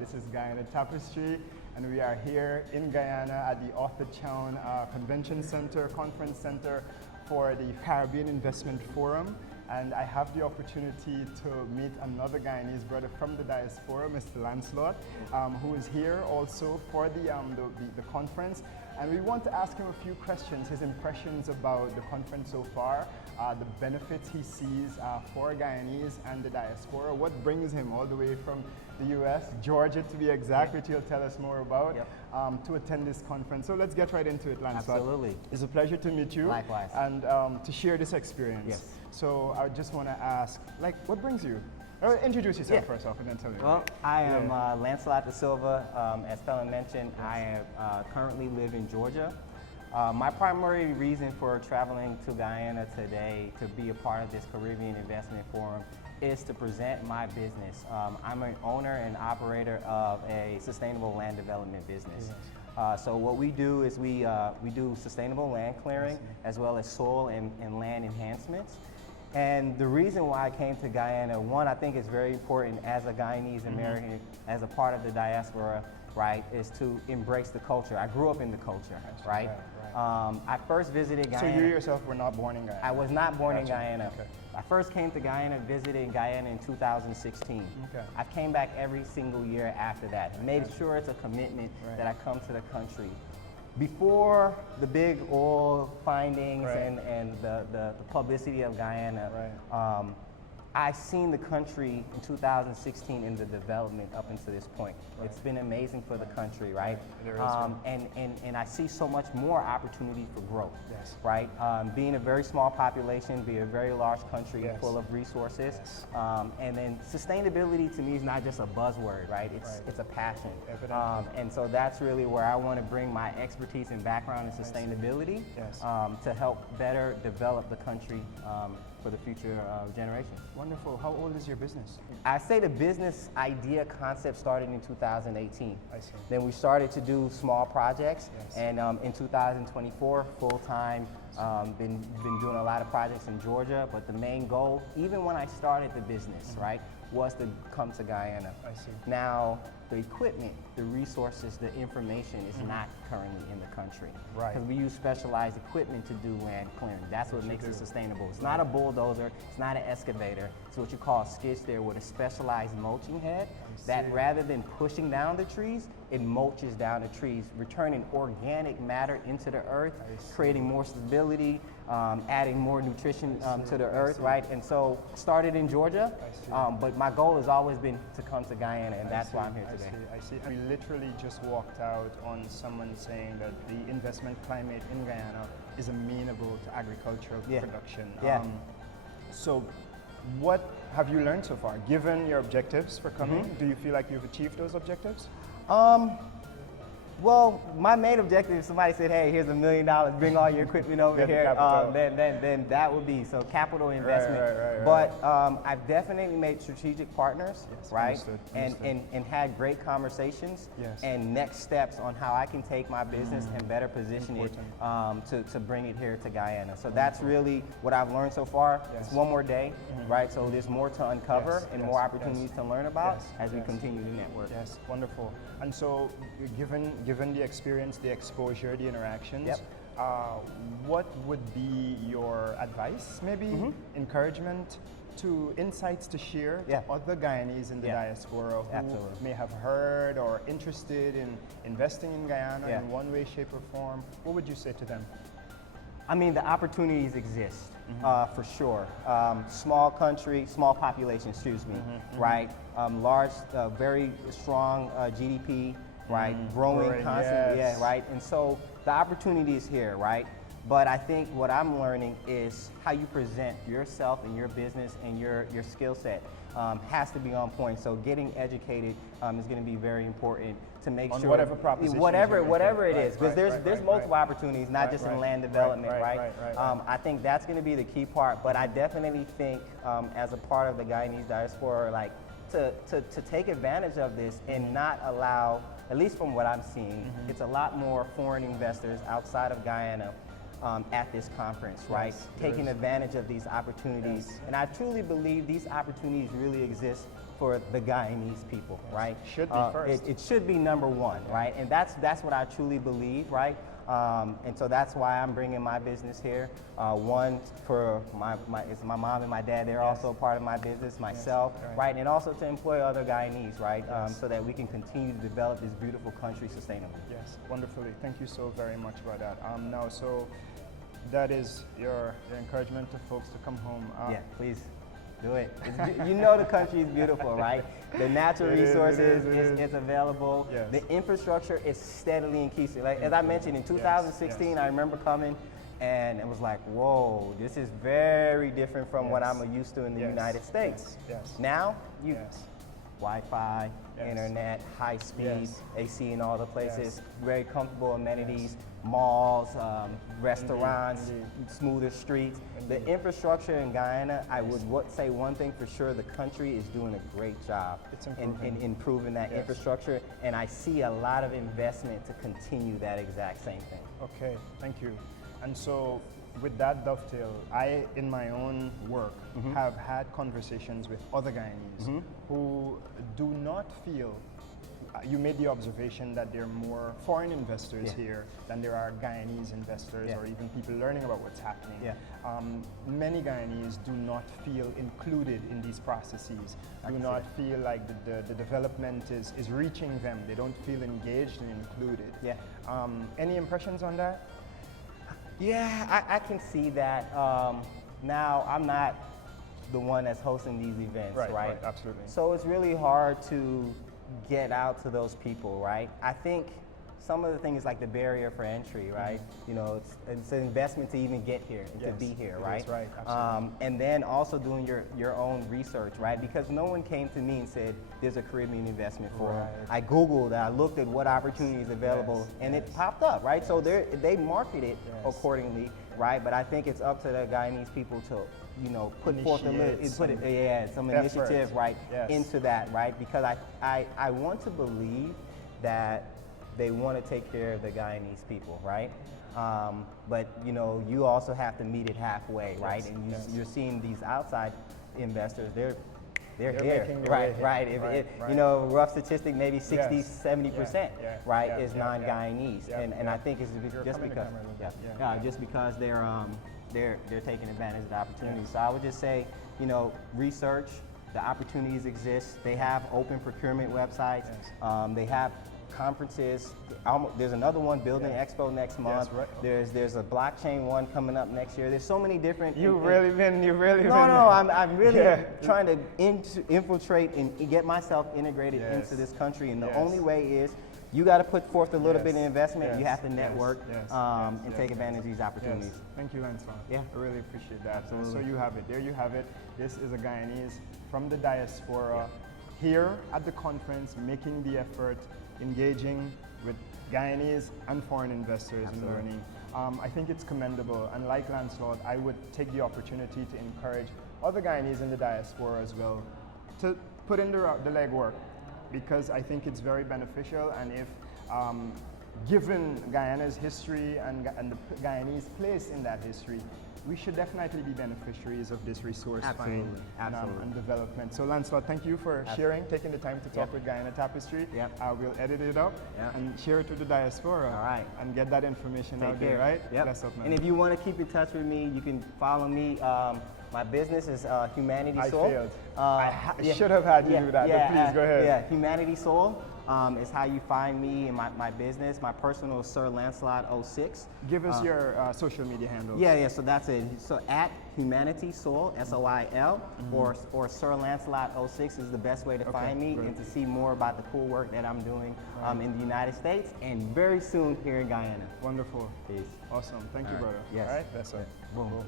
This is Guyana Tapestry, and we are here in Guyana at the Off the Town Convention Center, Conference Center for the Caribbean Investment Forum. And I have the opportunity to meet another Guyanese brother from the diaspora, Mr. Lancelot, who is here also for the conference. And we want to ask him a few questions, his impressions about the conference so far, the benefits he sees for Guyanese and the diaspora, what brings him all the way from the US, Georgia to be exact, which he'll tell us more about, to attend this conference. So let's get right into it, Lancelot. Absolutely. It's a pleasure to meet you. Likewise. And to share this experience. Yes. So I just want to ask, like, what brings you? Or introduce yourself first off and then tell me. Well, I am Lancelot da Silva. As Felon mentioned, I currently live in Georgia. My primary reason for traveling to Guyana today to be a part of this Caribbean Investment Forum is to present my business. I'm an owner and operator of a sustainable land development business. So what we do is we do sustainable land clearing as well as soil and land enhancements. And the reason why I came to Guyana, one, I think it's very important as a Guyanese American, as a part of the diaspora, right, is to embrace the culture. I grew up in the culture, right? I first visited Guyana. So you yourself were not born in Guyana? I was not born in Guyana. Okay. I first came to Guyana, visited Guyana in 2016. Okay. I came back every single year after that and made sure it's a commitment that I come to the country. Before the big oil findings and the publicity of Guyana, I seen the country in 2016 in the development up until this point. It's been amazing for the country, right? And I see so much more opportunity for growth, right? Being a very small population, being a very large country full of resources, and then sustainability to me is not just a buzzword, right? It's a passion. And so that's really where I want to bring my expertise and background in sustainability to help better develop the country for the future generations. Wonderful. How old is your business? I say the business idea concept started in 2018. I see. Then we started to do small projects, and in 2024, full-time, been doing a lot of projects in Georgia, but the main goal, even when I started the business, right, was to come to Guyana. I see. Now, the equipment, the resources, the information is not currently in the country. Right. Because we use specialized equipment to do land clearing. That's what makes it sustainable. It's not a bulldozer, it's not an excavator. It's what you call a skid steer with a specialized mulching head that rather than pushing down the trees, it mulches down the trees, returning organic matter into the earth, creating more stability, adding more nutrition to the earth, right? And so started in Georgia, but my goal has always been to come to Guyana, and that's why I'm here today. I see. We literally just walked out on someone saying that the investment climate in Guyana is amenable to agricultural production. So what have you learned so far? Given your objectives for coming, do you feel like you've achieved those objectives? Well, my main objective, if somebody said, hey, here's $1 million, bring all your equipment over here, then that would be, so capital investment. But I've definitely made strategic partners, Understood. And had great conversations and next steps on how I can take my business and better position it to bring it here to Guyana. So that's really what I've learned so far. It's one more day, right? So there's more to uncover and more opportunities to learn about as we continue to network. Yes, wonderful. And so given the experience, the exposure, the interactions, what would be your advice, maybe encouragement to insights to share to other Guyanese in the diaspora who may have heard or interested in investing in Guyana in one way, shape, or form? What would you say to them? I mean, the opportunities exist, for sure. Small country, small population, right? Large, very strong GDP, right? Growing constantly, right? And so the opportunity is here, right? But I think what I'm learning is how you present yourself and your business and your skill set has to be on point. So getting educated is going to be very important to make sure whatever proposition, whatever it is, because there's multiple opportunities, not just in land development, right? I think that's going to be the key part. But I definitely think as a part of the Guyanese diaspora, like to take advantage of this and not allow, at least from what I'm seeing, it's a lot more foreign investors outside of Guyana at this conference, right? Taking advantage of these opportunities. And I truly believe these opportunities really exist for the Guyanese people, right? Should be first. It should be number one, right? And that's what I truly believe, right? And so that's why I'm bringing my business here. One, for it's my mom and my dad. They're also part of my business, myself, right? And also to employ other Guyanese, right? So that we can continue to develop this beautiful country sustainably. Yes, wonderfully. Thank you so very much for that. Now, so that is your encouragement to folks to come home. Yeah, please. Do it. You know the country is beautiful, right? The natural resources is available. Yes. The infrastructure is steadily increasing. Like, as I mentioned, in 2016, I remember coming and it was like, whoa, this is very different from what I'm used to in the United States. Now, Wi-Fi, internet, high speed, AC in all the places, very comfortable amenities, malls, restaurants, smoother streets. The infrastructure in Guyana, I would say one thing for sure, the country is doing a great job in improving that infrastructure, and I see a lot of investment to continue that exact same thing. Okay, thank you. And so with that dovetail, I, in my own work, have had conversations with other Guyanese who do not feel, you made the observation that there are more foreign investors here than there are Guyanese investors or even people learning about what's happening. Many Guyanese do not feel included in these processes, do not feel like the development is reaching them. They don't feel engaged and included. Any impressions on that? Yeah, I can see that. Now, I'm not the one that's hosting these events, right? Absolutely. So it's really hard to get out to those people, right? I think some of the things like the barrier for entry, right? You know, it's an investment to even get here and to be here, right? That's right, absolutely. And then also doing your own research, right? Because no one came to me and said, there's a Caribbean investment forum. I Googled, I looked at what opportunities available, and it popped up, right? So they market it accordingly, right? But I think it's up to the Guyanese people to, you know, put forth some initiative, right, into that, right? Because I want to believe that they want to take care of the Guyanese people, right? But you know, you also have to meet it halfway, right? And you're seeing these outside investors, they're here, right? You know, rough statistic, maybe 60, 70%, right, is non-Guyanese, and I think it's just because they're taking advantage of the opportunity. So I would just say, you know, research. The opportunities exist. They have open procurement websites. They have conferences. There's another one, Building Expo next month. There's a blockchain one coming up next year. There's so many different. You've really been. I'm really trying to infiltrate and get myself integrated into this country. And the only way is you got to put forth a little bit of investment. You have to network and take advantage of these opportunities. Thank you, Lancelot. I really appreciate that. Absolutely. So you have it. There you have it. This is a Guyanese from the diaspora here at the conference, making the effort, engaging with Guyanese and foreign investors in learning. I think it's commendable, and like Lancelot, I would take the opportunity to encourage other Guyanese in the diaspora as well to put in the legwork, because I think it's very beneficial, and if given Guyana's history and the Guyanese place in that history, we should definitely be beneficiaries of this resource find and development. So Lancelot, thank you for sharing, taking the time to talk with Guyana Tapestry. We'll edit it up and share it to the diaspora and get that information out there, right? Bless up, man. And if you want to keep in touch with me, you can follow me. My business is Humanity Soul. I failed. I should have had you do that, but please go ahead. Humanity Soul is how you find me in my business. My personal is Sir Lancelot 06. Give us your social media handles. So that's it. So at Humanity Soul, SOIL, or Sir Lancelot 06 is the best way to find me and to see more about the cool work that I'm doing in the United States and very soon here in Guyana. Wonderful. Peace. Awesome. Thank you, brother. Yes. All right, that's it. Boom.